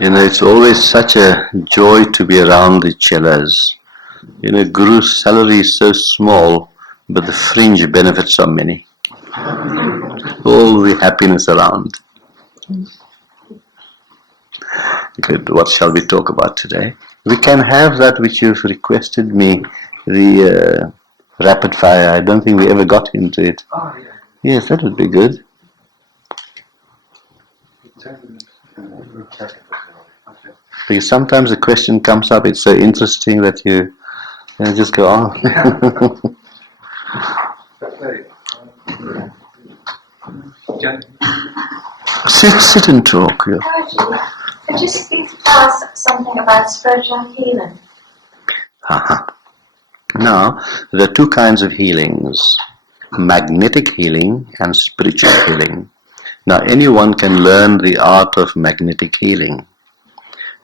It's always such a joy to be around the cellas. Guru's salary is so small, but the fringe benefits are many. All the happiness around. Good. What shall we talk about today? We can have that which you've requested me, the rapid fire. I don't think we ever got into it. Oh, yeah. Yes, that would be good. Because sometimes a question comes up, it's so interesting that you just go on. Sit and talk. Yeah. Could you speak to us something about spiritual healing? Now, there are two kinds of healings, magnetic healing and spiritual healing. Now, anyone can learn the art of magnetic healing.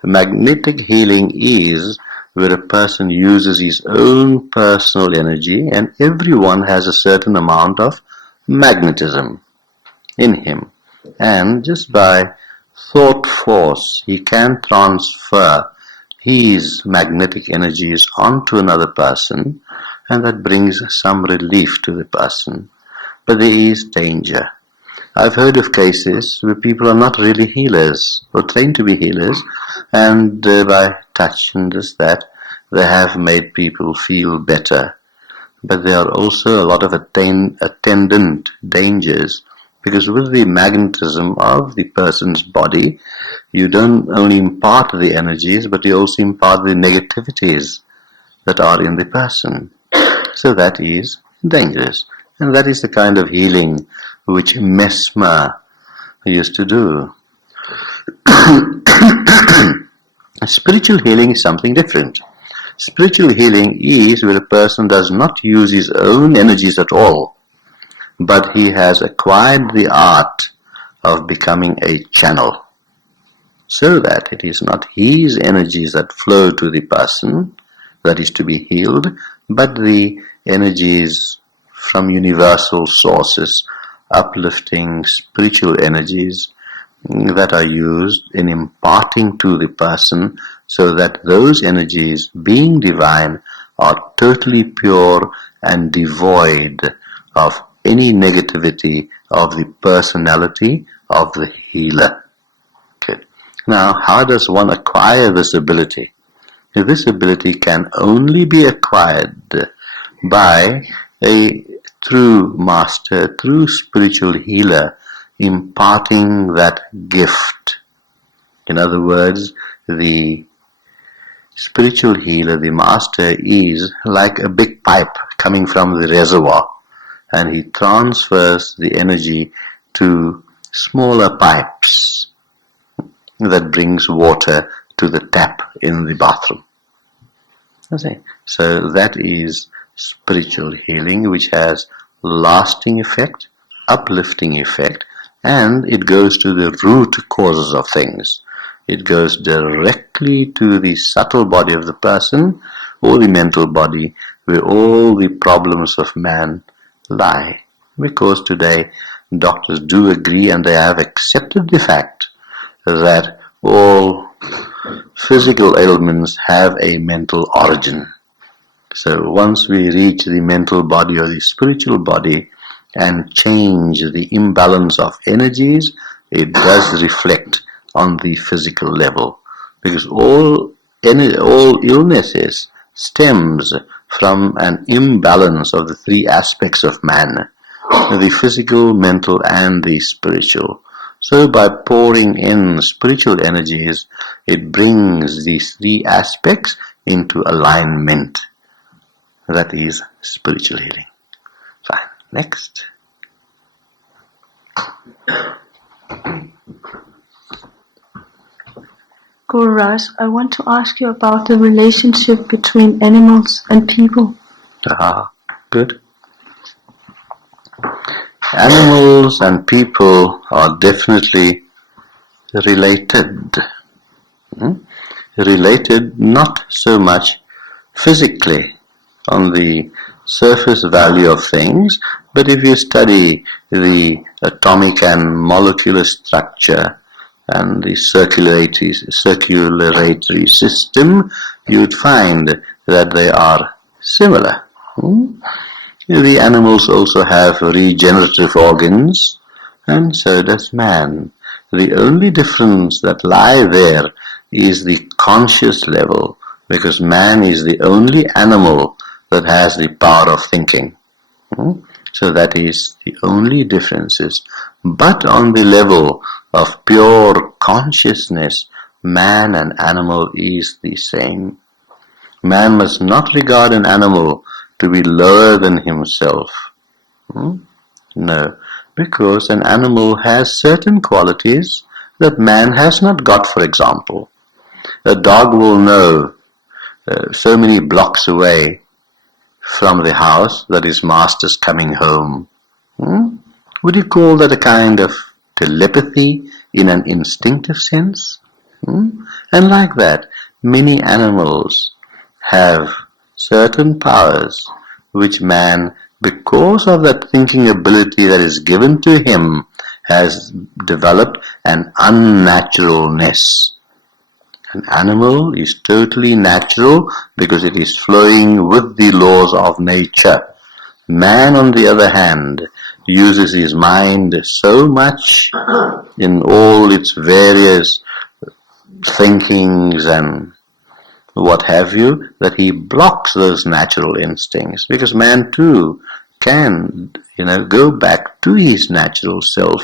Magnetic healing is where a person uses his own personal energy, and everyone has a certain amount of magnetism in him. And just by thought force, he can transfer his magnetic energies onto another person, and that brings some relief to the person. But there is danger. I've heard of cases where people are not really healers or trained to be healers, and by touch and this, that, they have made people feel better. But there are also a lot of attendant dangers, because with the magnetism of the person's body, you don't only impart the energies, but you also impart the negativities that are in the person. So that is dangerous. And that is the kind of healing which Mesmer used to do. Spiritual healing is something different. Spiritual healing is where a person does not use his own energies at all, but he has acquired the art of becoming a channel, so that it is not his energies that flow to the person that is to be healed, but the energies from universal sources, uplifting spiritual energies that are used in imparting to the person, so that those energies, being divine, are totally pure and devoid of any negativity of the personality of the healer. Okay. Now, how does one acquire this ability? This ability can only be acquired by a true master, true spiritual healer, imparting that gift. In other words, the spiritual healer, the master, is like a big pipe coming from the reservoir, and he transfers the energy to smaller pipes that brings water to the tap in the bathroom. So that is spiritual healing, which has lasting effect, uplifting effect, and it goes to the root causes of things. It goes directly to the subtle body of the person or the mental body, where all the problems of man lie. Because today doctors do agree, and they have accepted the fact that all physical ailments have a mental origin. So once we reach the mental body or the spiritual body and change the imbalance of energies, it does reflect on the physical level. Because all illnesses stems from an imbalance of the three aspects of man, the physical, mental, and the spiritual. So by pouring in spiritual energies, it brings these three aspects into alignment. That is spiritual healing. Fine. Next. Gururaj, I want to ask you about the relationship between animals and people. Good. Animals and people are definitely related. Related not so much physically on the surface value of things, but if you study the atomic and molecular structure and the circulatory system, you'd find that they are similar. The animals also have regenerative organs, and so does man. The only difference that lie there is the conscious level, because man is the only animal that has the power of thinking. So that is the only differences. But on the level of pure consciousness, man and animal is the same. Man must not regard an animal to be lower than himself. No, because an animal has certain qualities that man has not got, for example. A dog will know so many blocks away from the house that his master's coming home. Would you call that a kind of telepathy in an instinctive sense? And like that, many animals have certain powers which man, because of that thinking ability that is given to him, has developed an unnaturalness. An animal is totally natural because it is flowing with the laws of nature. Man, on the other hand, uses his mind so much in all its various thinkings and what have you, that he blocks those natural instincts, because man too can, go back to his natural self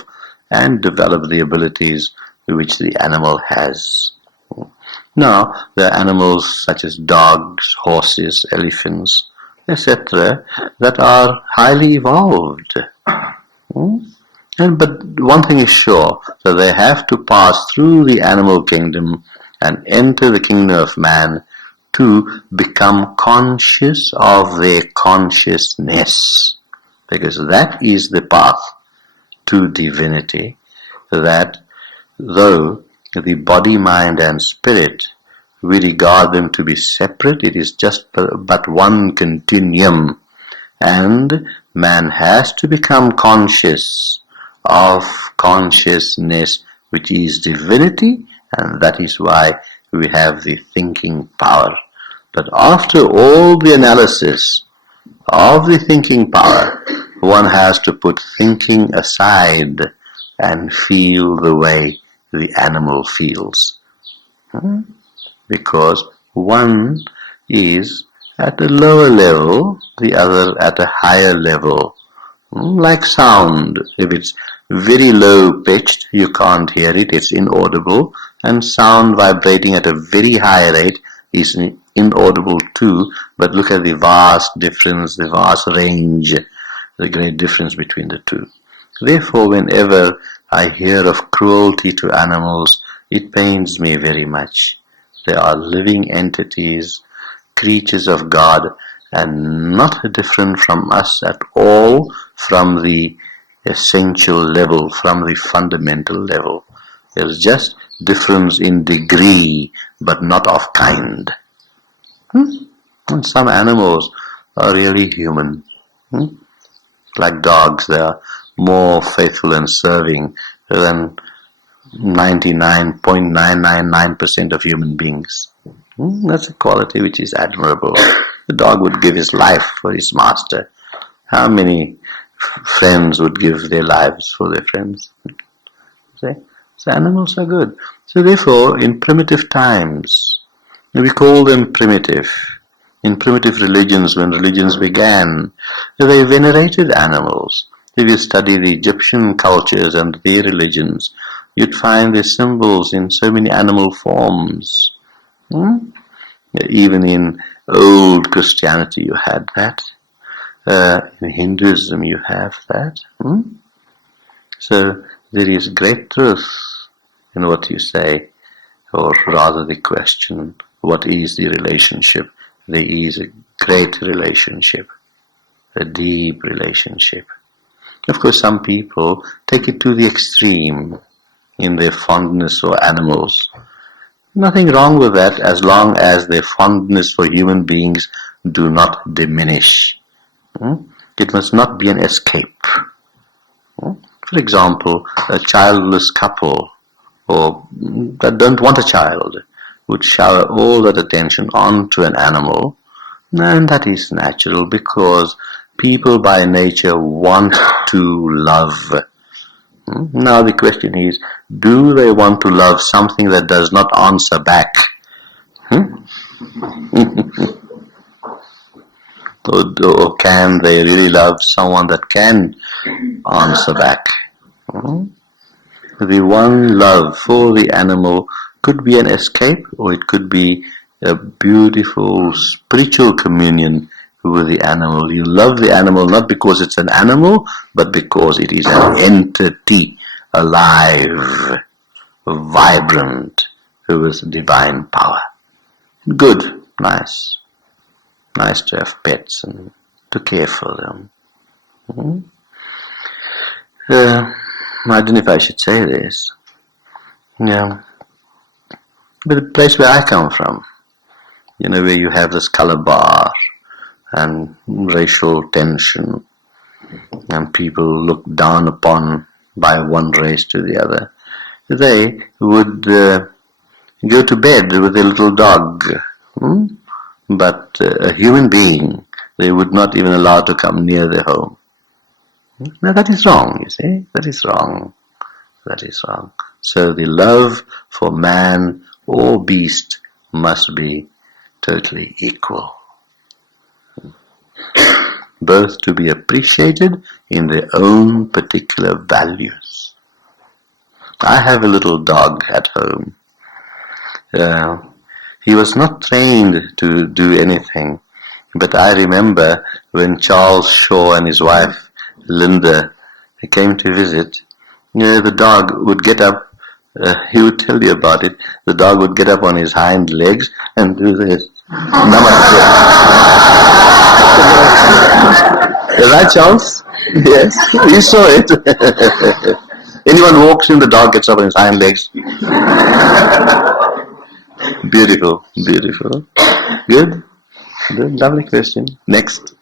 and develop the abilities which the animal has. Now, there are animals such as dogs, horses, elephants, etc., that are highly evolved. But one thing is sure, that they have to pass through the animal kingdom and enter the kingdom of man to become conscious of their consciousness. Because that is the path to divinity, that though the body, mind and spirit, we regard them to be separate, it is just but one continuum, and man has to become conscious of consciousness, which is divinity, and that is why we have the thinking power. But after all the analysis of the thinking power, one has to put thinking aside and feel the way the animal feels. Because one is at a lower level, the other at a higher level. Like sound, if it's very low pitched, you can't hear it, it's inaudible, and sound vibrating at a very high rate is inaudible too, but look at the vast difference, the vast range, the great difference between the two. Therefore, whenever I hear of cruelty to animals, it pains me very much. They are living entities, creatures of God, and not different from us at all from the essential level, from the fundamental level. There's just difference in degree, but not of kind. And some animals are really human. Like dogs, they are more faithful and serving than 99.999% of human beings. That's a quality which is admirable. The dog would give his life for his master. How many friends would give their lives for their friends? See? So animals are good. So therefore, in primitive times, we call them primitive. In primitive religions, when religions began, they venerated animals. If you study the Egyptian cultures and their religions, you'd find their symbols in so many animal forms. Even in old Christianity you had that. In Hinduism you have that. So there is great truth in what you say, or rather the question, what is the relationship? There is a great relationship, a deep relationship. Of course, some people take it to the extreme in their fondness for animals. Nothing wrong with that as long as their fondness for human beings do not diminish. It must not be an escape. For example, a childless couple or that don't want a child would shower all that attention onto an animal, and that is natural because people by nature want to love. Now the question is, do they want to love something that does not answer back? Or can they really love someone that can answer back? The one love for the animal could be an escape, or it could be a beautiful spiritual communion with the animal. You love the animal not because it's an animal, but because it is an entity, alive, vibrant, with divine power. Good, nice. Nice to have pets and to care for them. I don't know if I should say this. Yeah. But the place where I come from, where you have this color bar and racial tension and people look down upon by one race to the other, they would go to bed with their little dog. But a human being, they would not even allow to come near their home. Now that is wrong, you see. That is wrong. That is wrong. So the love for man or beast must be totally equal. Both to be appreciated in their own particular values. I have a little dog at home. He was not trained to do anything, but I remember when Charles Shaw and his wife Linda came to visit, the dog would get up, he would tell you about it, the dog would get up on his hind legs and do this. Namaste. Right, Charles? Yes, you saw it. Anyone walks in, the dog gets up on his hind legs. Beautiful, beautiful. Good, lovely question. Next.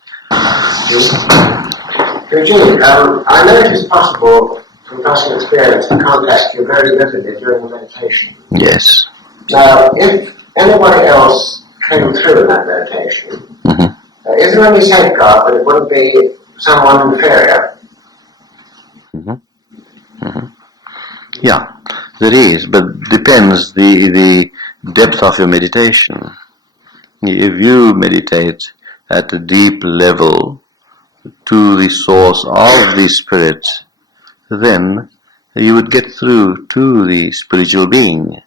Eugene, I know it is possible from personal experience to contact you very vividly during the meditation. Yes. Now, if anybody else came through in that meditation, is there any safeguard that it wouldn't be someone inferior? Yeah, there is, but depends the depth of your meditation. If you meditate at a deep level to the source of the spirit, then you would get through to the spiritual being.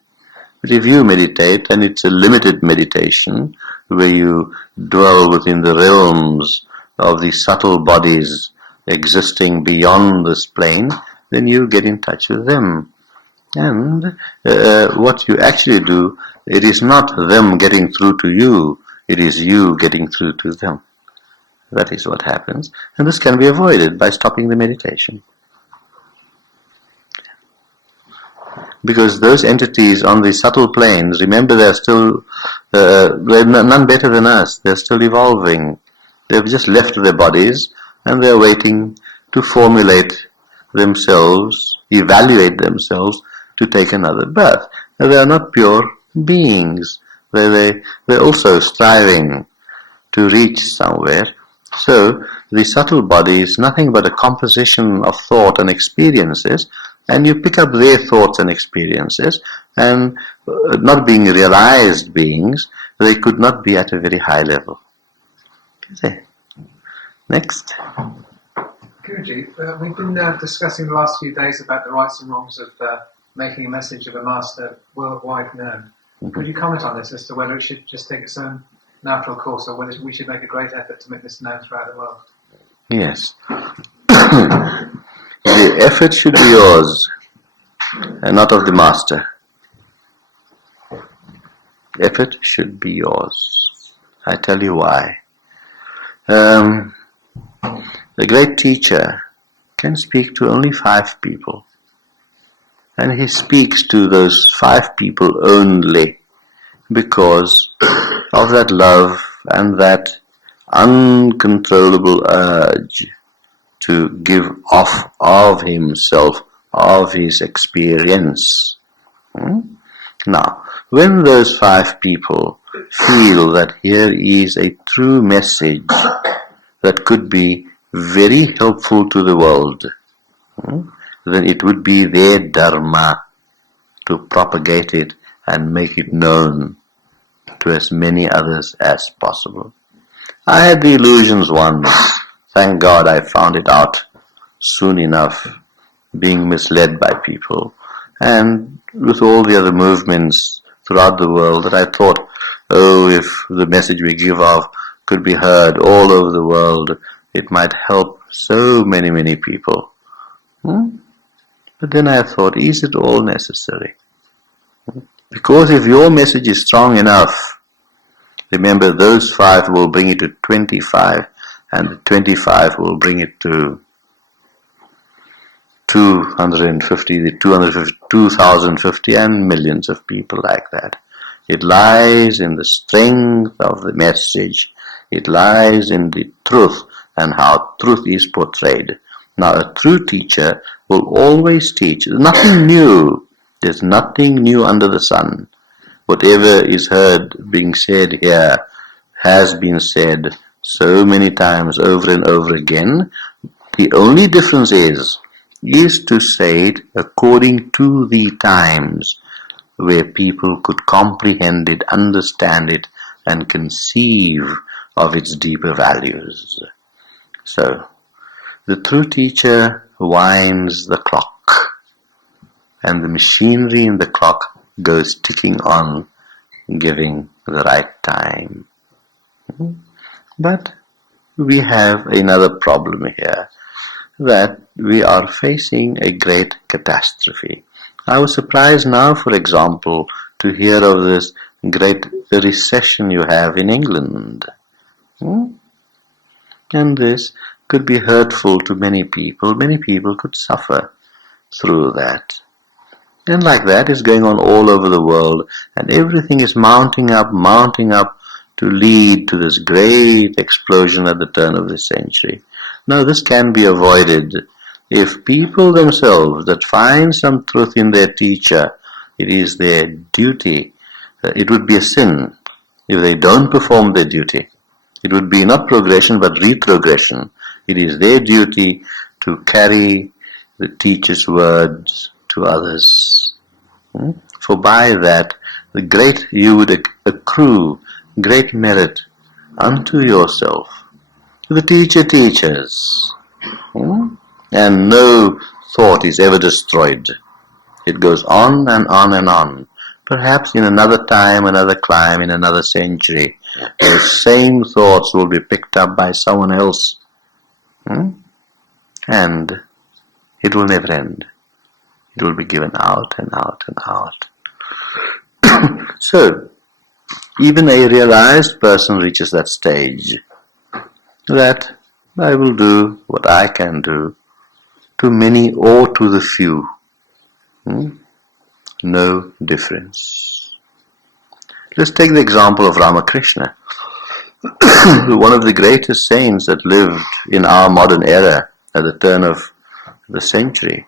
But if you meditate, and it's a limited meditation, where you dwell within the realms of the subtle bodies existing beyond this plane, then you get in touch with them. And what you actually do, it is not them getting through to you, it is you getting through to them. That is what happens. And this can be avoided by stopping the meditation. Because those entities on the subtle planes, remember they're still, they're none better than us, they're still evolving. They've just left their bodies and they're waiting to formulate themselves, evaluate themselves to take another birth. They are not pure beings. They're also striving to reach somewhere. So the subtle body is nothing but a composition of thought and experiences, and you pick up their thoughts and experiences, and not being realized beings, they could not be at a very high level. Okay. Next. Guruji, we've been discussing the last few days about the rights and wrongs of making a message of a master worldwide known. Could you comment on this as to whether it should just take its own natural course, or whether we should make a great effort to make this known throughout the world? Yes. The effort should be yours and not of the master. Effort should be yours. I tell you why. The great teacher can speak to only 5 people. And he speaks to those 5 people only because of that love and that uncontrollable urge to give off of himself, of his experience. Now, when those 5 people feel that here is a true message that could be very helpful to the world, then it would be their dharma to propagate it and make it known to as many others as possible. I had the illusions once. Thank God I found it out soon enough, being misled by people. And with all the other movements throughout the world, that I thought, oh, if the message we give off could be heard all over the world, it might help so many, many people. But then I thought, is it all necessary? Because if your message is strong enough, remember those 5 will bring it to 25, and the 25 will bring it to 250, the 250, 2050, and millions of people like that. It lies in the strength of the message. It lies in the truth and how truth is portrayed. Now, a true teacher will always teach. There's nothing new. There's nothing new under the sun. Whatever is heard being said here has been said so many times over and over again. The only difference is to say it according to the times where people could comprehend it, understand it, and conceive of its deeper values. So, the true teacher winds the clock, and the machinery in the clock goes ticking on, giving the right time. But we have another problem here, that we are facing a great catastrophe. I was surprised now, for example, to hear of this great recession you have in England. And this could be hurtful to many people. Many people could suffer through that. And like that is going on all over the world, and everything is mounting up to lead to this great explosion at the turn of the century. Now, this can be avoided if people themselves that find some truth in their teacher, it is their duty. It would be a sin if they don't perform their duty. It would be not progression but retrogression. It is their duty to carry the teacher's words to others. For by that, you would accrue great merit unto yourself. The teacher teaches, and no thought is ever destroyed. It goes on and on and on. Perhaps in another time, another clime, in another century, those same thoughts will be picked up by someone else, and it will never end. It will be given out and out and out. So, even a realized person reaches that stage that I will do what I can do to many or to the few. No difference. Let's take the example of Ramakrishna, one of the greatest saints that lived in our modern era at the turn of the century.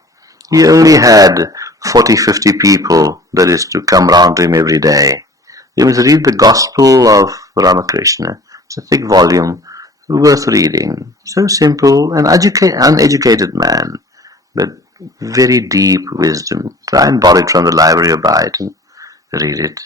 He only had 40, 50 people, that is, to come round to him every day. You must read the Gospel of Ramakrishna. It's a thick volume, worth reading. So simple, an uneducated man, but very deep wisdom. Try and borrow it from the library or buy it and read it.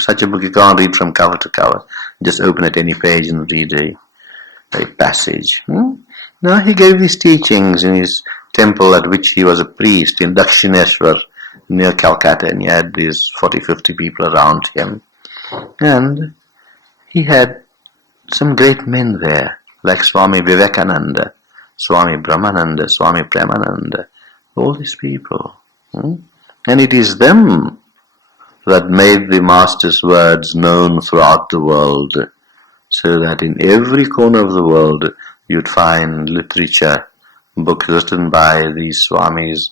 Such a book you can't read from cover to cover. Just open at any page and read a passage. Now he gave these teachings in his temple at which he was a priest in Dakshineshwar near Calcutta, and he had these 40, 50 people around him. And he had some great men there, like Swami Vivekananda, Swami Brahmananda, Swami Premananda, all these people. And it is them that made the Master's words known throughout the world, so that in every corner of the world you'd find literature, books written by these Swamis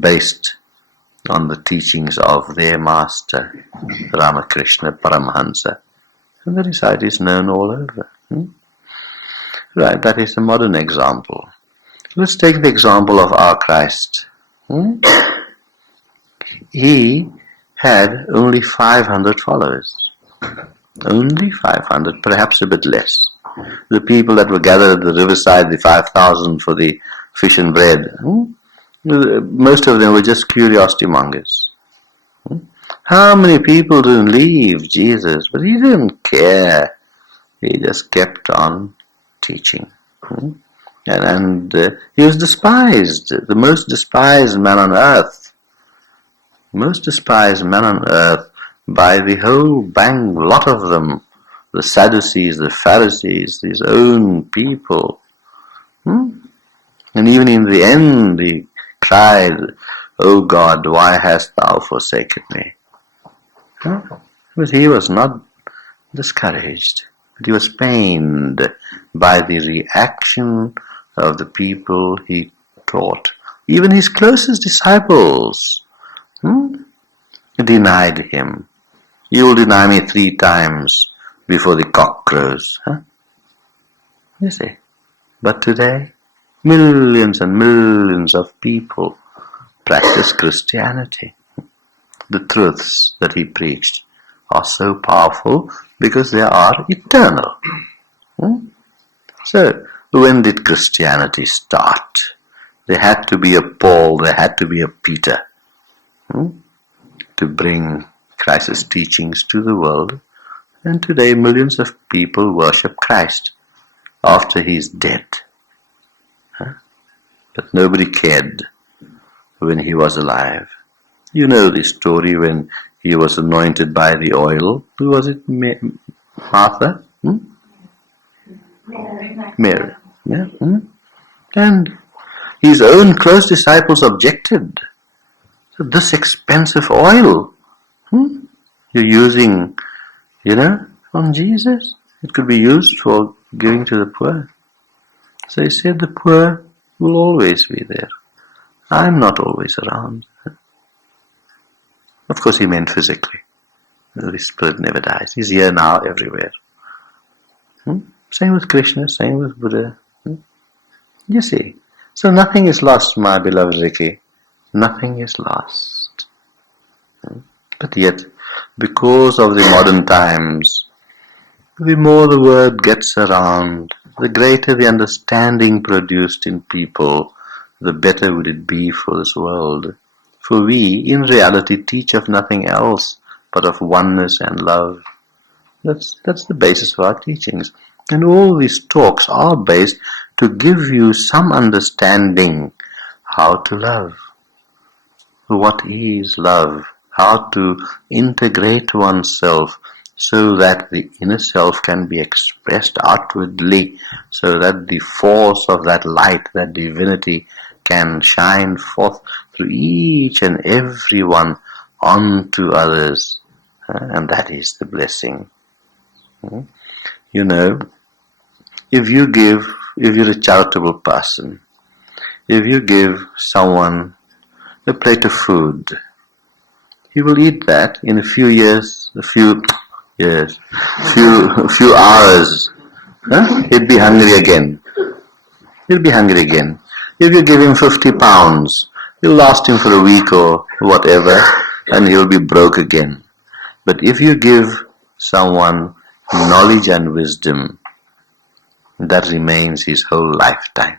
based on the teachings of their Master, Ramakrishna Paramahansa. And the recite is known all over. Right, that is a modern example. Let's take the example of our Christ. he had only 500 followers. Only 500, perhaps a bit less. The people that were gathered at the riverside, the 5,000 for the fish and bread, most of them were just curiosity mongers. How many people didn't leave Jesus? But he didn't care. He just kept on teaching. And he was despised, the most despised man on earth. Most despised man on earth by the whole bang lot of them. The Sadducees, the Pharisees, his own people. And even in the end he cried, "O God, why hast thou forsaken me?" But he was not discouraged, but he was pained by the reaction of the people he taught. Even his closest disciples denied him. "You will deny me 3 times before the cock crows." You see. But today, millions and millions of people practice Christianity. The truths that he preached are so powerful because they are eternal. So, when did Christianity start? There had to be a Paul, there had to be a Peter to bring Christ's teachings to the world. And today millions of people worship Christ after he's dead. But nobody cared when he was alive. You know the story when he was anointed by the oil. Who was it? Martha? Mary. Yeah. And his own close disciples objected. So this expensive oil, you're using, on Jesus. It could be used for giving to the poor. So he said the poor will always be there. I'm not always around. Of course he meant physically. The spirit never dies. He's here now everywhere. Same with Krishna, same with Buddha. You see. So nothing is lost, my beloved Ricky. Nothing is lost. But yet, because of the modern times, the more the word gets around, the greater the understanding produced in people, the better would it be for this world. For we, in reality, teach of nothing else but of oneness and love. That's the basis of our teachings. And all these talks are based to give you some understanding how to love. What is love? How to integrate oneself so that the inner self can be expressed outwardly, so that the force of that light, that divinity, can shine forth through each and every one onto others. And that is the blessing. If you're a charitable person, if you give someone a plate of food, he will eat that in a few hours. He'll be hungry again. If you give him 50 pounds, it'll last him for a week or whatever, and he'll be broke again. But if you give someone knowledge and wisdom, that remains his whole lifetime.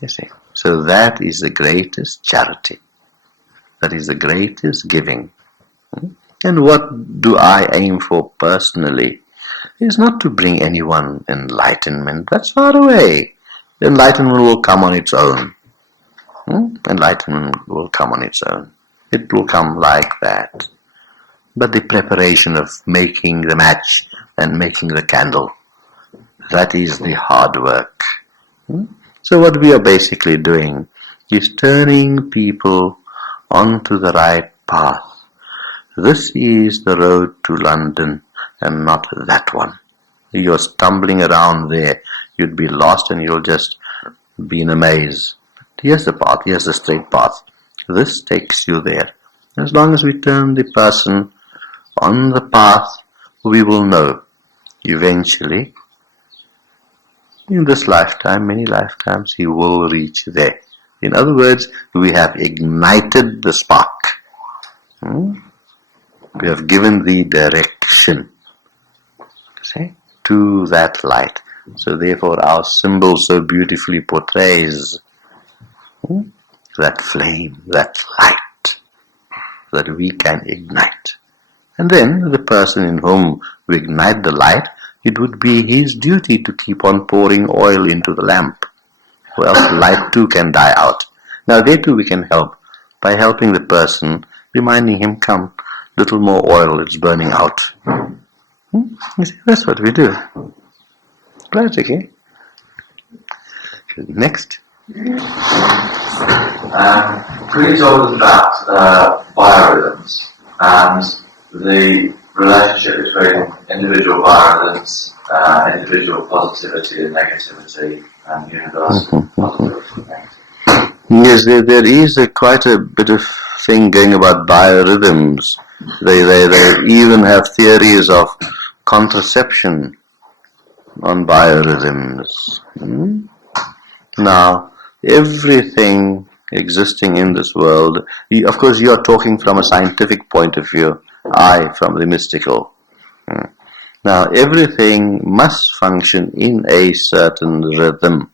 You see. So that is the greatest charity. That is the greatest giving. And what do I aim for personally? Is not to bring anyone enlightenment. That's far away. Enlightenment will come on its own. Enlightenment will come on its own. It will come like that. But the preparation of making the match and making the candle, that is the hard work. So what we are basically doing is turning people onto the right path. This is the road to London and not that one. You're stumbling around there. You'd be lost and you'll just be in a maze. Here's the path. Here's the straight path. This takes you there. As long as we turn the person on the path, we will know eventually, in this lifetime, many lifetimes, he will reach there. In other words, we have ignited the spark. We have given the direction, see, to that light. So therefore our symbol so beautifully portrays that flame, that light that we can ignite. And then the person in whom we ignite the light, it would be his duty to keep on pouring oil into the lamp, or else the light too can die out. Now there too we can help by helping the person, reminding him, come, little more oil, it's burning out. You see, that's what we do. Right, okay. Next. Could you talk about biorhythms and the relationship between individual biorhythms, individual positivity and negativity, and universal positivity and negativity? Yes, there is quite a bit of thing going about biorhythms. They even have theories of contraception on biorhythms. Now, everything existing in this world, of course you are talking from a scientific point of view, I from the mystical. Now, everything must function in a certain rhythm,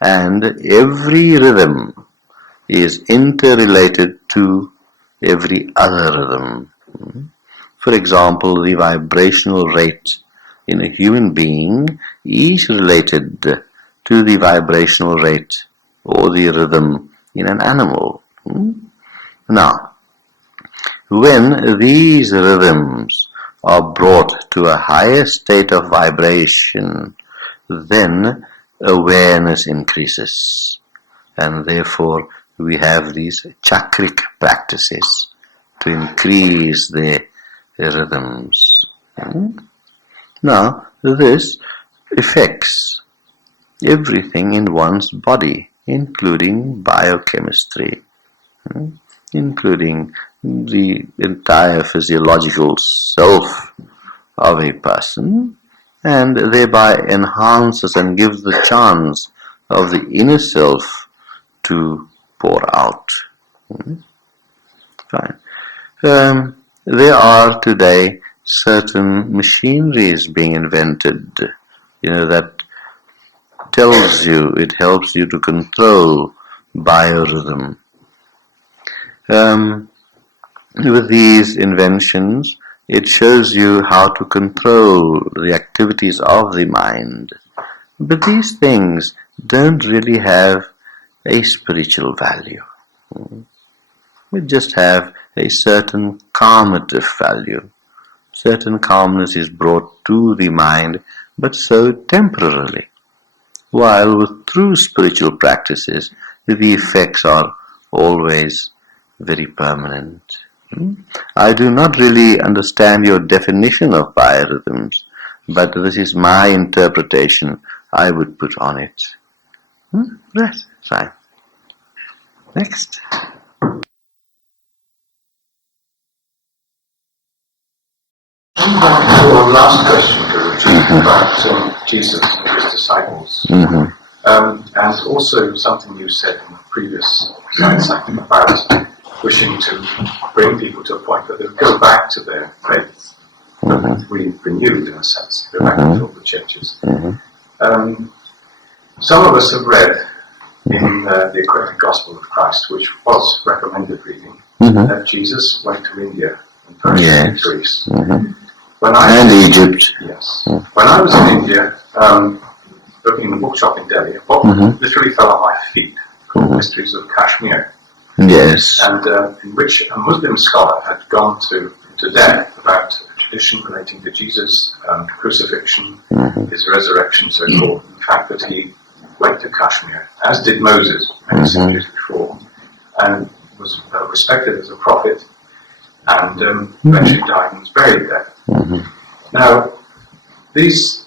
and every rhythm is interrelated to every other rhythm. For example, the vibrational rate in a human being is related to the vibrational rate or the rhythm in an animal. Now, when these rhythms are brought to a higher state of vibration, then awareness increases, and therefore we have these chakric practices to increase their rhythms. Now, this affects everything in one's body, including biochemistry, including the entire physiological self of a person, and thereby enhances and gives the chance of the inner self to pour out. Fine. There are today certain machineries being invented, that tells you, it helps you to control biorhythm. With these inventions, it shows you how to control the activities of the mind. But these things don't really have a spiritual value. They just have a certain calmative value. Certain calmness is brought to the mind, but so temporarily. While with true spiritual practices, the effects are always very permanent. I do not really understand your definition of biorhythms, but this is my interpretation I would put on it. Right, fine. Next. Your last question, Gururaj, about Jesus and his disciples, and also something you said in the previous something about wishing to bring people to a point where they'll go back to their faith, renewed in a sense, go back to all the changes. Some of us have read in the Aquatic Gospel of Christ, which was recommended reading, that Jesus went to India and Persia, Greece. And Egypt. Yes. When I was in India, looking in the bookshop in Delhi, a book literally fell on my feet called Mysteries of Kashmir. Yes. And in which a Muslim scholar had gone into depth about a tradition relating to Jesus, crucifixion, his resurrection, so forth. The fact that he went to Kashmir, as did Moses many centuries before, and was respected as a prophet, and eventually died and was buried there. Now, these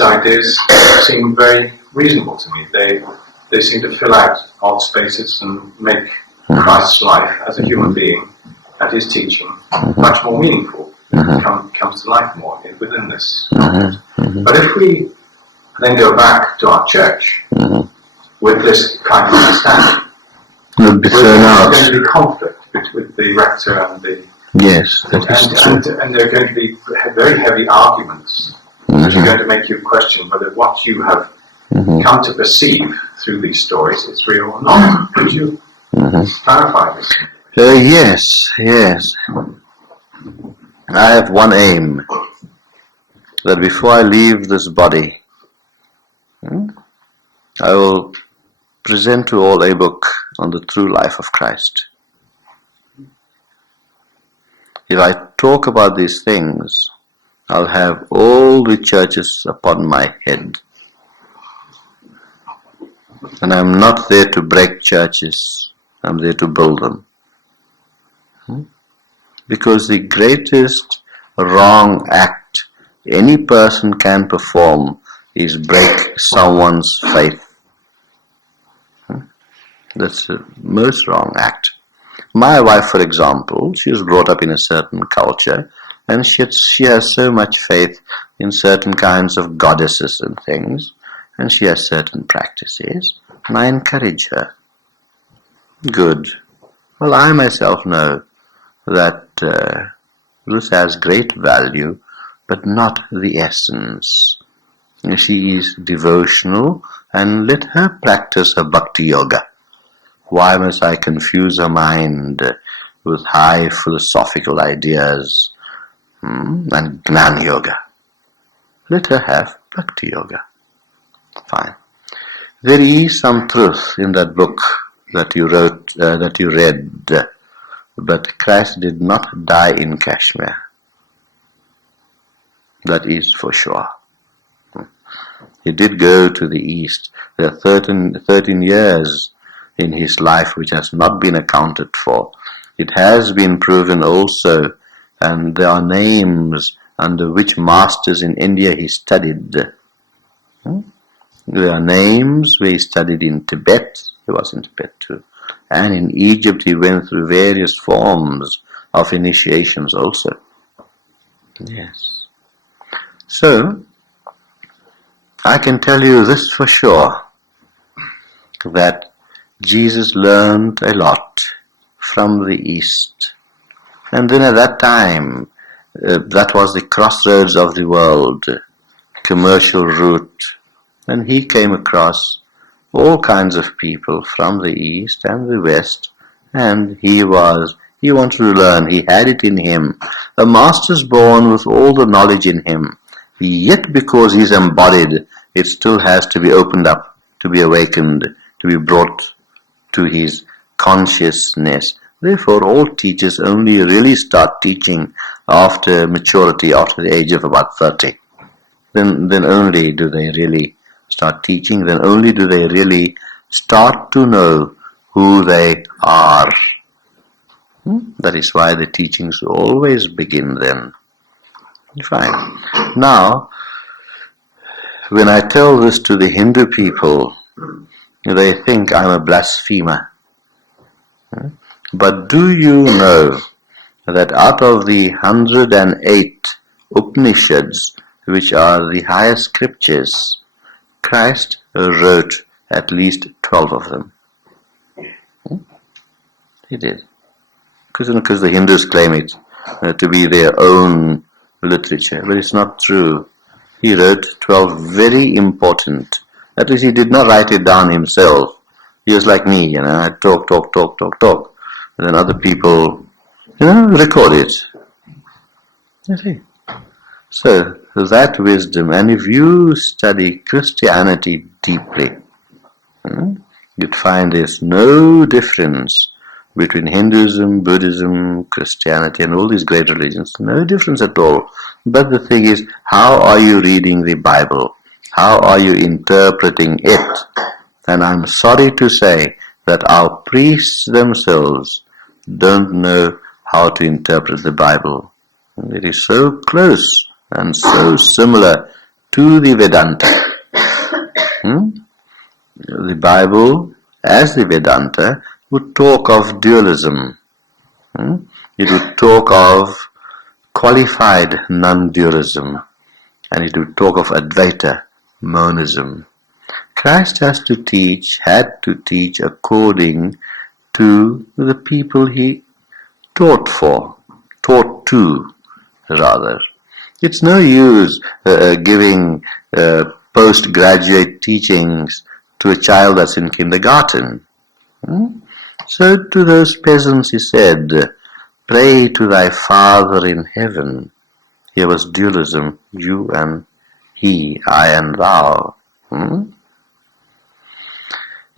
ideas seem very reasonable to me. They seem to fill out odd spaces and make Christ's life as a human being and his teaching much more meaningful. Comes to life more within this. But if we then go back to our church with this kind of understanding, Would be thrown out. There's going to be conflict with the rector and the... Yes, that is true. And there are going to be very heavy arguments which are going to make you question whether what you have come to perceive through these stories is real or not. Could you clarify this? Yes. I have one aim, that before I leave this body, I will present to all a book on the true life of Christ. If I talk about these things, I'll have all the churches upon my head. And I'm not there to break churches, I'm there to build them. Because the greatest wrong act any person can perform is break someone's faith. That's the most wrong act. My wife, for example, she was brought up in a certain culture, and she has so much faith in certain kinds of goddesses and things, and she has certain practices, and I encourage her. Good. Well, I myself know that this has great value, but not the essence. She is devotional, and let her practice her bhakti yoga. Why must I confuse her mind with high philosophical ideas and Gnana yoga? Let her have bhakti yoga. Fine. There is some truth in that book that you wrote, that you read, but Christ did not die in Kashmir. That is for sure. He did go to the east. There are 13 years in his life which has not been accounted for. It has been proven also, and there are names under which masters in India he studied. There are names where he studied in Tibet. He was in Tibet too. And in Egypt he went through various forms of initiations also. Yes. So, I can tell you this for sure, that Jesus learned a lot from the East. And then at that time, that was the crossroads of the world, commercial route. And he came across all kinds of people from the East and the West, and he wanted to learn. He had it in him. A master's born with all the knowledge in him. Yet because he's embodied, it still has to be opened up, to be awakened, to be brought to his consciousness. Therefore, all teachers only really start teaching after maturity, after the age of about 30. Then only do they really start teaching, then only do they really start to know who they are. That is why the teachings always begin then. Fine. Now, when I tell this to the Hindu people, they think I'm a blasphemer. But do you know that out of the 108 Upanishads, which are the highest scriptures, Christ wrote at least 12 of them? He did. Because the Hindus claim it to be their own literature, but it's not true. He wrote 12 very important. At least he did not write it down himself. He was like me, I talk. And then other people, record it. You see? So, that wisdom, and if you study Christianity deeply, you'd find there's no difference between Hinduism, Buddhism, Christianity, and all these great religions. No difference at all. But the thing is, how are you reading the Bible? How are you interpreting it? And I'm sorry to say that our priests themselves don't know how to interpret the Bible. It is so close and so similar to the Vedanta. The Bible, as the Vedanta, would talk of dualism. It would talk of qualified non-dualism. And it would talk of Advaita, monism. Christ had to teach according to the people he taught to, rather. It's no use giving postgraduate teachings to a child that's in kindergarten. So to those peasants he said, pray to thy Father in heaven. Here was dualism, you and he, I and thou.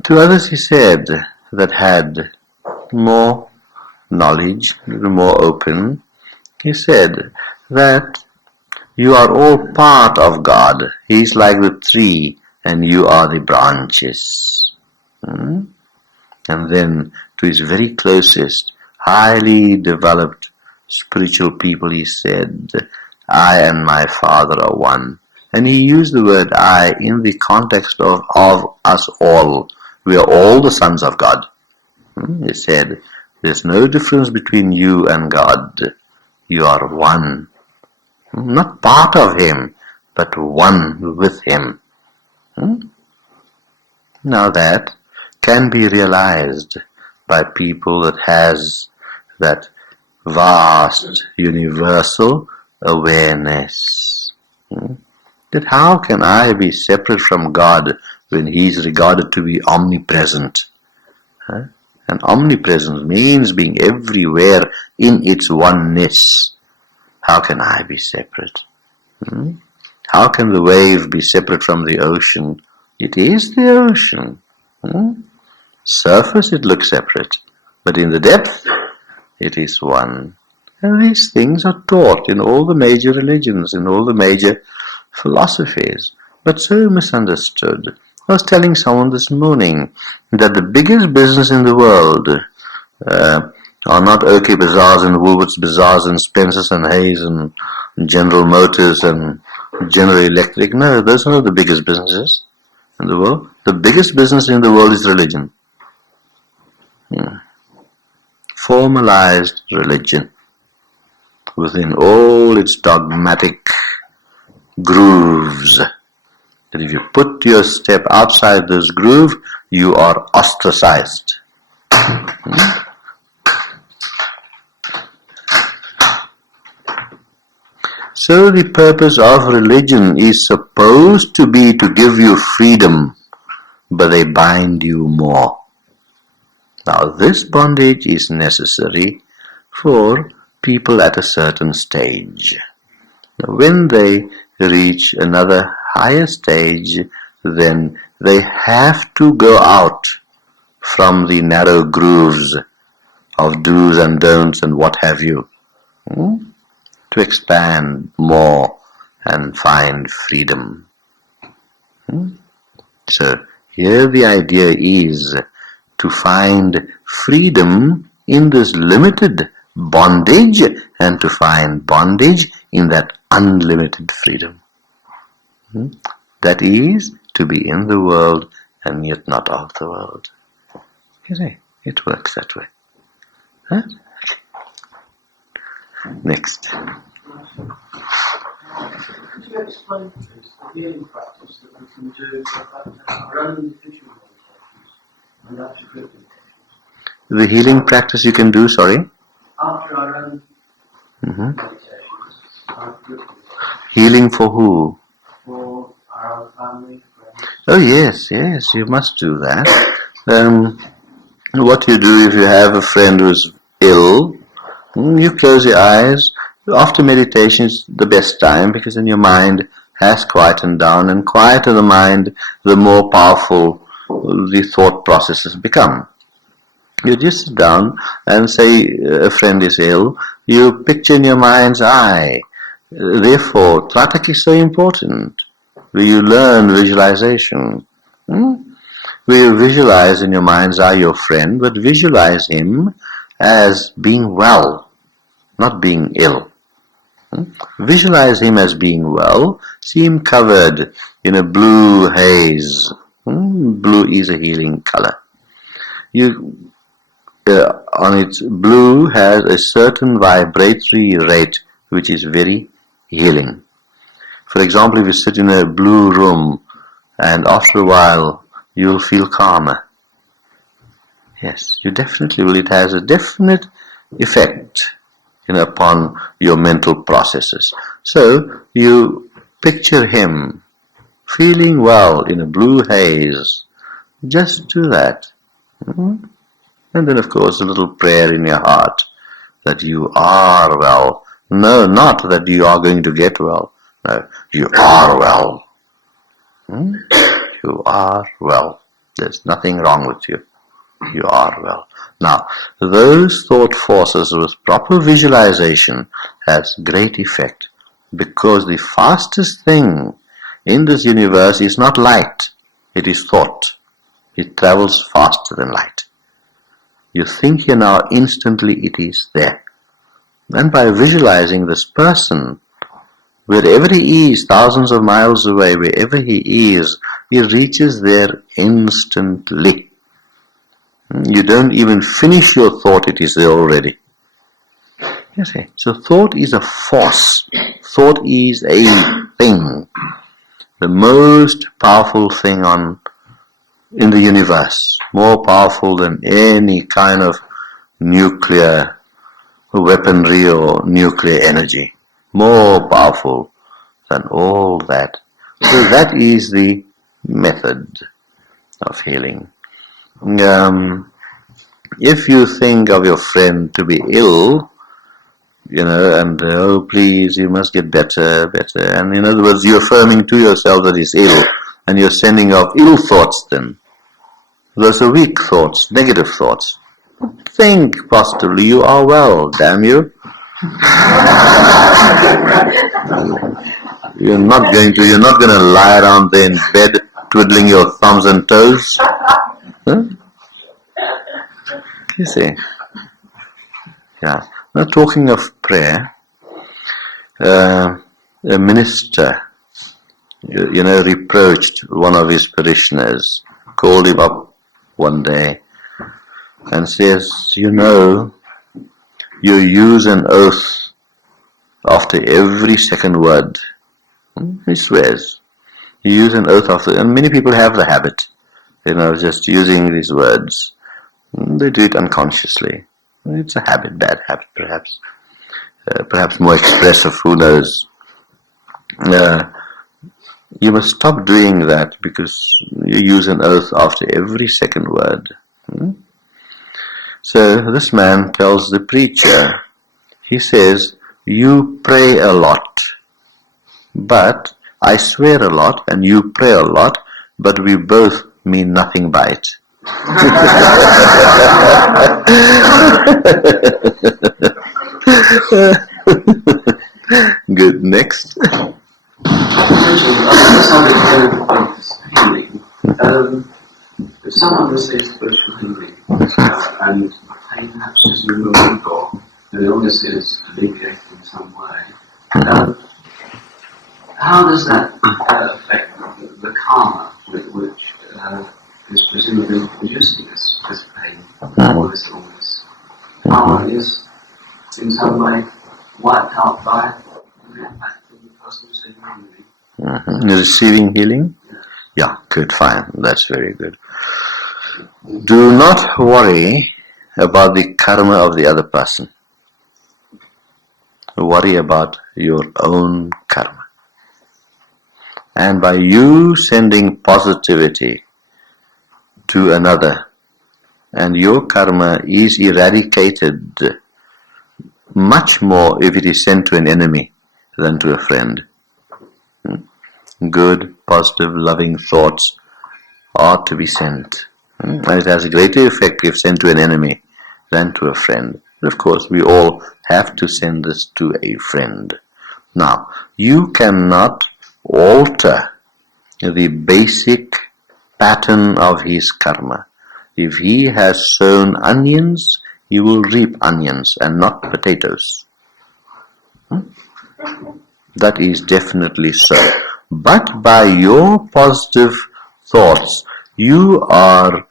To others he said, that had more knowledge, more open, he said that you are all part of God. He is like the tree and you are the branches. And then to his very closest, highly developed spiritual people he said, I and my Father are one. And he used the word I in the context of us all. We are all the sons of God. He said, there's no difference between you and God. You are one. Not part of him, but one with him. Now that can be realized by people that has that vast universal awareness. That how can I be separate from God when he is regarded to be omnipresent? And omnipresence means being everywhere in its oneness. How can I be separate? How can the wave be separate from the ocean? It is the ocean. Surface it looks separate, but in the depth it is one. And these things are taught in all the major religions, in all the major philosophies, but so misunderstood. I was telling someone this morning that the biggest business in the world are not OK Bazaars and Woolworths Bazaars and Spencer's and Hayes and General Motors and General Electric. No, those are not the biggest businesses in the world. The biggest business in the world is religion. Formalized religion within all its dogmatic grooves. That if you put your step outside this groove, you are ostracized. So the purpose of religion is supposed to be to give you freedom, but they bind you more. Now this bondage is necessary for people at a certain stage. Now, when they reach another higher stage, then they have to go out from the narrow grooves of do's and don'ts and what have you, to expand more and find freedom. So here the idea is to find freedom in this limited bondage and to find bondage in that unlimited freedom. That is to be in the world and yet not of the world. You see, it works that way. Huh? Next. Could you explain please the healing practice that we can do our own individual meditations and after group meditations? The healing practice you can do, sorry? After our own meditations, our group meditations. Healing for who? For our own family, friends. Oh yes, you must do that. What you do if you have a friend who's ill, you close your eyes. After meditation is the best time because then your mind has quietened down, and quieter the mind, the more powerful the thought processes become. You just sit down and say a friend is ill, you picture in your mind's eye. Therefore, Tratak is so important. You learn visualization. Where you visualize in your mind's eye your friend, but visualize him as being well, not being ill. Visualize him as being well. See him covered in a blue haze. Blue is a healing color. On its blue has a certain vibratory rate which is very healing. For example, if you sit in a blue room and after a while you'll feel calmer. Yes, you definitely will. It has a definite effect, upon your mental processes. So you picture him feeling well in a blue haze. Just do that. And then, of course, a little prayer in your heart that you are well. No, not that you are going to get well. No, you are well. You are well. There's nothing wrong with you. You are well. Now, those thought forces with proper visualization has great effect, because the fastest thing in this universe is not light, it is thought. It travels faster than light. You think here now, instantly it is there. And by visualizing this person, wherever he is, thousands of miles away, wherever he is, he reaches there instantly. You don't even finish your thought, it is there already. You see, so thought is a force. Thought is a thing. The most powerful thing in the universe. More powerful than any kind of nuclear weaponry or nuclear energy. More powerful than all that. So that is the method of healing. If you think of your friend to be ill, and oh please, you must get better, and in other words, you're affirming to yourself that he's ill, and you're sending off ill thoughts then. Those are weak thoughts, negative thoughts. Think positively, you are well, damn you. You're not going to lie around there in bed twiddling your thumbs and toes. Huh? You see. Yeah. Now talking of prayer, a minister, reproached one of his parishioners, called him up one day and says, you use an oath after every second word. He swears. You use an oath after, and many people have the habit, just using these words. They do it unconsciously. It's a habit, bad habit perhaps. Perhaps more expressive, who knows. You must stop doing that, because you use an oath after every second word. So this man tells the preacher, he says, you pray a lot, but I swear a lot and you pray a lot, but we both mean nothing by it. Good, next. If someone receives spiritual healing and pain perhaps is removed or the illness is alleviated in some way, how does that affect the karma which is presumably producing this pain or this illness? Karma is in some way wiped out by the impact of the person receiving healing. Receiving healing? Yeah, good, fine. That's very good. Do not worry about the karma of the other person. Worry about your own karma. And by you sending positivity to another, and your karma is eradicated much more if it is sent to an enemy than to a friend. Good, positive, loving thoughts are to be sent. And it has a greater effect if sent to an enemy than to a friend. But of course, we all have to send this to a friend. Now, you cannot alter the basic pattern of his karma. If he has sown onions, he will reap onions and not potatoes. That is definitely so. But by your positive thoughts, you are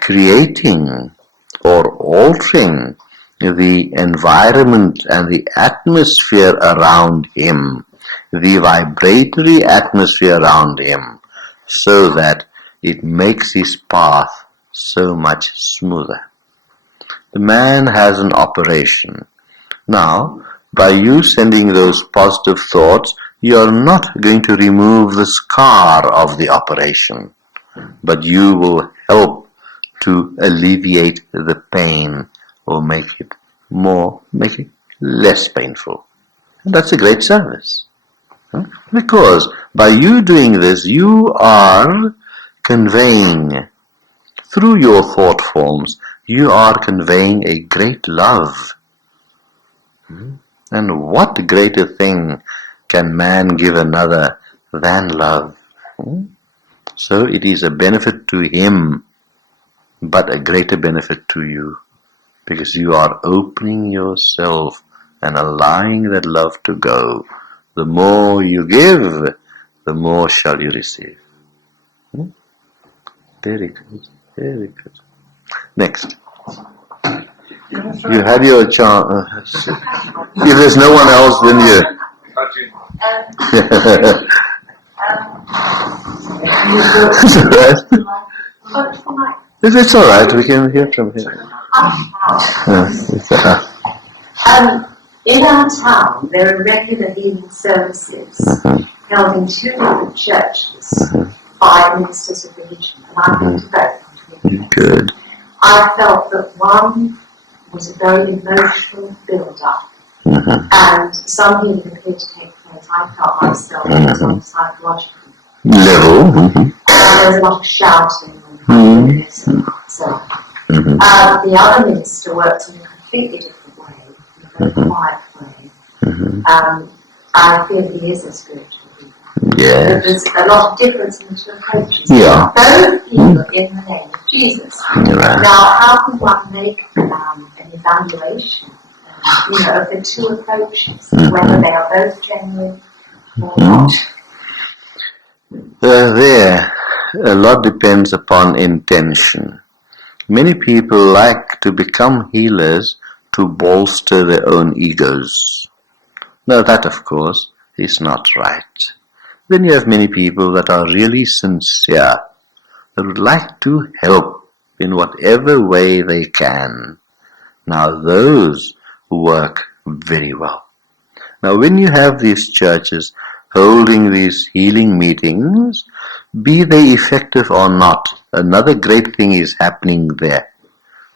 creating or altering the environment and the atmosphere around him, the vibratory atmosphere around him, so that it makes his path so much smoother. The man has an operation. Now, by you sending those positive thoughts, you are not going to remove the scar of the operation, but you will help to alleviate the pain or make it less painful. And that's a great service. Because by you doing this, you are conveying, through your thought forms, you are conveying a great love. And what greater thing can man give another than love? So it is a benefit to him, but a greater benefit to you, because you are opening yourself and allowing that love to go. The more you give, the more shall you receive. Very good, very good. Next. You had your chance. If there's no one else, then you. It's all right. We can hear from here. In our town, there are regular healing services held in two different churches by ministers of religion, and I've been to both. Good. I felt that one was a very emotional build-up, and some healing appeared to take place. I felt myself on a psychological level. There was a lot of shouting and so on. The other minister worked in a completely different way, in a very quiet way. I feel he is a spiritual leader. Yes. There's a lot of difference in the two approaches. Yeah. Both heal in the name of Jesus. Right. Now, how can one make an evaluation of the two approaches, whether they are both genuine or not? There, a lot depends upon intention. Many people like to become healers to bolster their own egos. Now that, of course, is not right. Then you have many people that are really sincere, that would like to help in whatever way they can. Now those work very well. Now when you have these churches holding these healing meetings, be they effective or not, another great thing is happening there.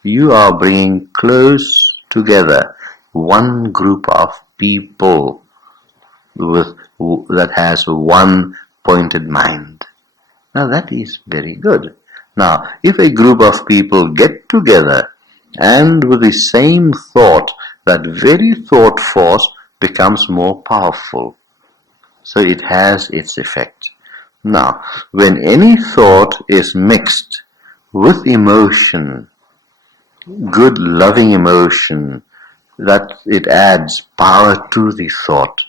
You are bringing close together one group of people that has one pointed mind. Now that is very good. Now, if a group of people get together and with the same thought, that very thought force becomes more powerful. So it has its effect. Now, when any thought is mixed with emotion, good loving emotion, that it adds power to the thought,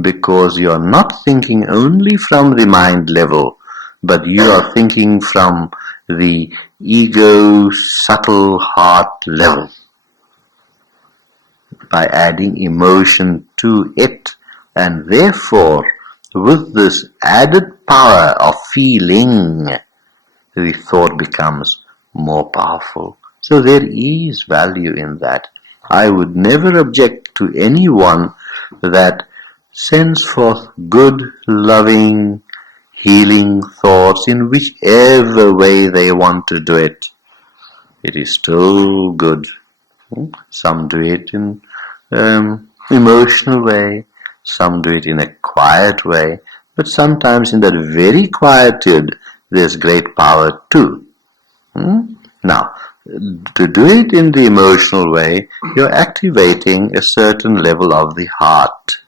because you are not thinking only from the mind level, but you are thinking from the ego subtle heart level. By adding emotion to it, and therefore with this added power of feeling, the thought becomes more powerful. So there is value in that. I would never object to anyone that sends forth good, loving, healing thoughts in whichever way they want to do it. It is still good. Some do it in emotional way, some do it in a quiet way, but sometimes in that very quietude there's great power too. Now, to do it in the emotional way, you're activating a certain level of the heart.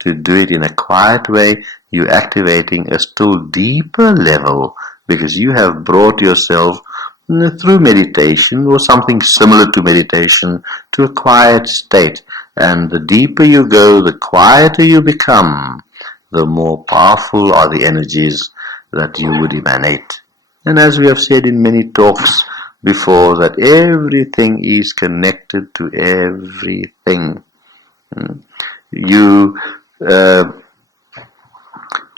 To do it in a quiet way, you're activating a still deeper level, because you have brought yourself through meditation or something similar to meditation to a quiet state. And the deeper you go, the quieter you become, the more powerful are the energies that you would emanate. And as we have said in many talks before, that everything is connected to everything. You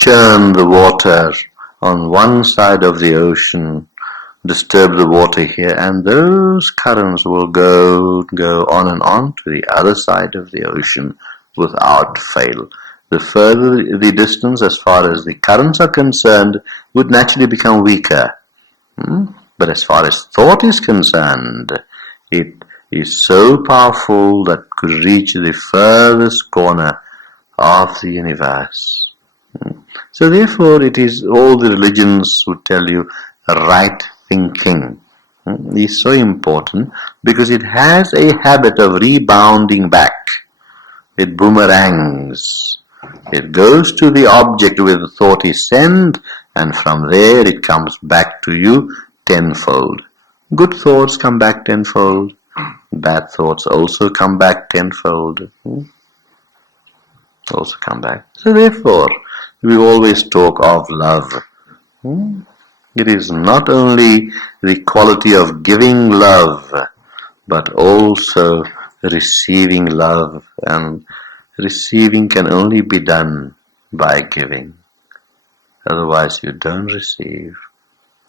churn the water on one side of the ocean, disturb the water here, and those currents will go on and on to the other side of the ocean without fail. The further the distance as far as the currents are concerned would naturally become weaker. But as far as thought is concerned, it is so powerful that could reach the furthest corner of the universe. So therefore it is all the religions would tell you right thinking is so important because it has a habit of rebounding back. It boomerangs. It goes to the object where the thought is sent, and from there it comes back to you tenfold. Good thoughts come back tenfold. Bad thoughts also come back tenfold. Also come back. So therefore, we always talk of love. It is not only the quality of giving love, but also receiving love, and receiving can only be done by giving. Otherwise you don't receive.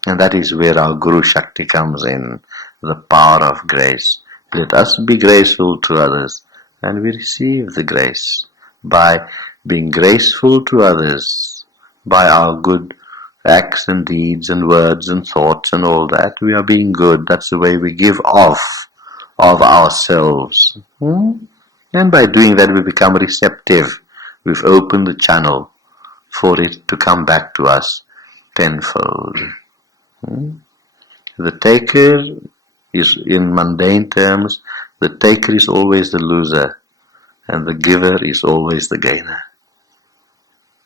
And that is where our Guru Shakti comes in, the power of grace. Let us be graceful to others, and we receive the grace. By being graceful to others, by our good acts and deeds and words and thoughts and all that, we are being good. That's the way we give off of ourselves. And by doing that we become receptive. We've opened the channel for it to come back to us tenfold. The taker is, in mundane terms, the taker is always the loser, and the giver is always the gainer.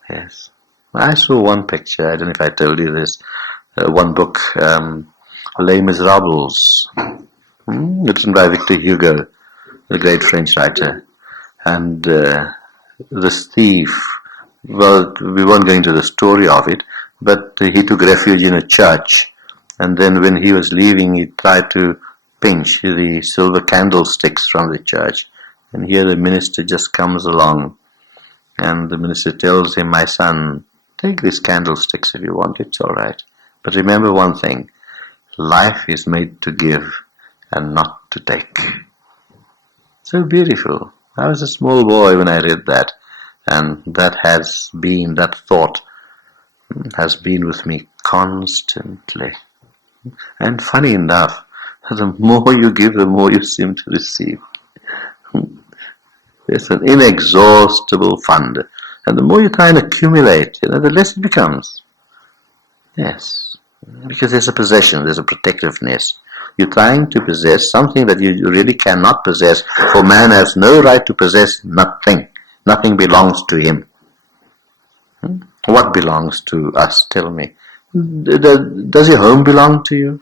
Yes. I saw one picture, I don't know if I told you this, one book, Les Miserables, written by Victor Hugo, the great French writer. And this thief, well, we won't go into the story of it, but he took refuge in a church, and then when he was leaving he tried to pinch the silver candlesticks from the church, and here the minister just comes along, and the minister tells him, "My son, take these candlesticks if you want, it's all right, but remember one thing, life is made to give and not to take." So beautiful. I was a small boy when I read that, and that thought has been with me constantly. And funny enough, the more you give, the more you seem to receive. It's an inexhaustible fund. And the more you try and accumulate, the less it becomes. Yes. Because there's a possession, there's a protectiveness. You're trying to possess something that you really cannot possess, for man has no right to possess nothing. Nothing belongs to him. What belongs to us? Tell me. Does your home belong to you?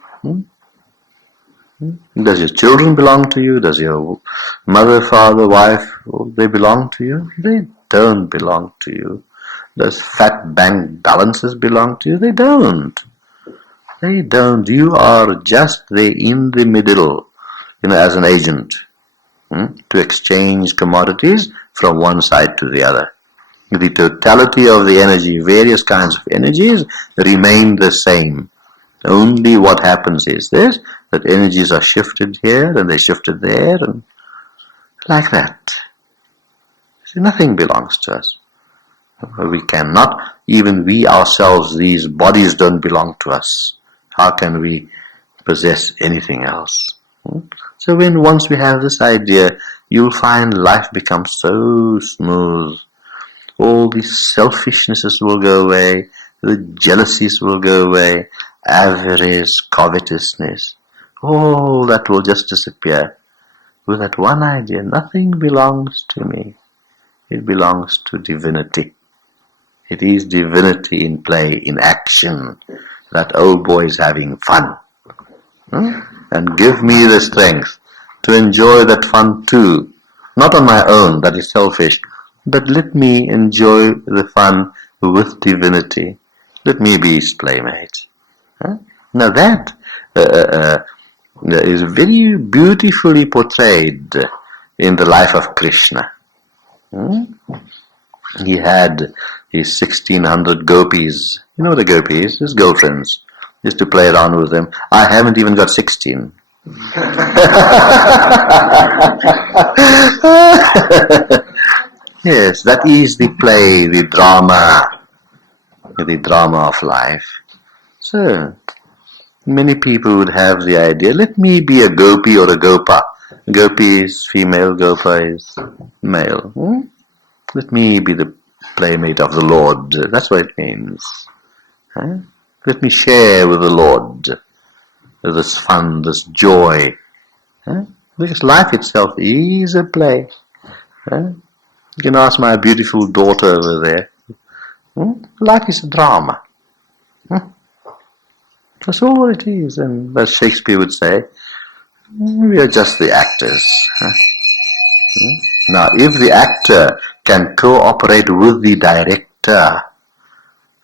Does your children belong to you? Does your mother, father, wife, they belong to you? They don't belong to you. Does fat bank balances belong to you? They don't. They don't. You are just there in the middle, as an agent, to exchange commodities from one side to the other. The totality of the energy, various kinds of energies, remain the same. Only what happens is this, that energies are shifted here and they shifted there, and like that. See, nothing belongs to us. We cannot, even we ourselves, these bodies don't belong to us. How can we possess anything else? So once we have this idea, you'll find life becomes so smooth. All these selfishnesses will go away, the jealousies will go away, avarice, covetousness, all that will just disappear. With that one idea, nothing belongs to me. It belongs to divinity. It is divinity in play, in action. That old boy is having fun. And give me the strength to enjoy that fun too. Not on my own, that is selfish, but let me enjoy the fun with divinity. Let me be his playmate. Now that is very beautifully portrayed in the life of Krishna. He had his 1600 gopis. You know the gopis, his girlfriends. just to play around with them. I haven't even got 16. Yes, that is the play, the drama of life. So, many people would have the idea, let me be a gopi or a gopa. Gopi is female, gopa is male. Let me be the playmate of the Lord. That's what it means. Huh? Let me share with the Lord this fun, this joy. Huh? Because life itself is a play. Huh? You can ask my beautiful daughter over there. Life is a drama. That's all it is. And as Shakespeare would say, we are just the actors. Now, if the actor can cooperate with the director,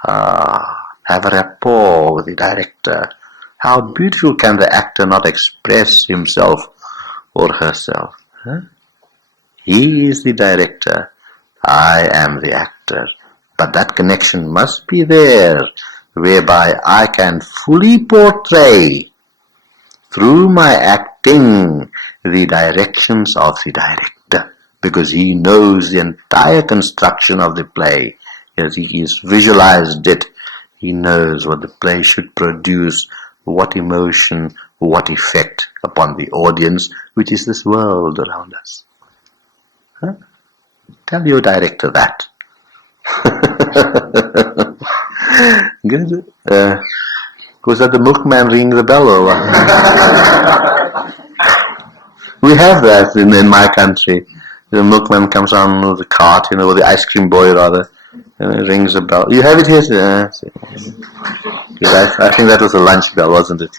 have a rapport with the director, how beautiful can the actor not express himself or herself? He is the director, I am the actor. But that connection must be there, whereby I can fully portray, through my acting, the directions of the director, because he knows the entire construction of the play. As he has visualized it, he knows what the play should produce, what emotion, what effect upon the audience, which is this world around us. Tell your director that. Good. Was that the milkman ringing the bell or what? We have that in my country. The milkman comes on with the cart, or the ice cream boy rather, and it rings a bell. You have it here? I think that was a lunch bell, wasn't it?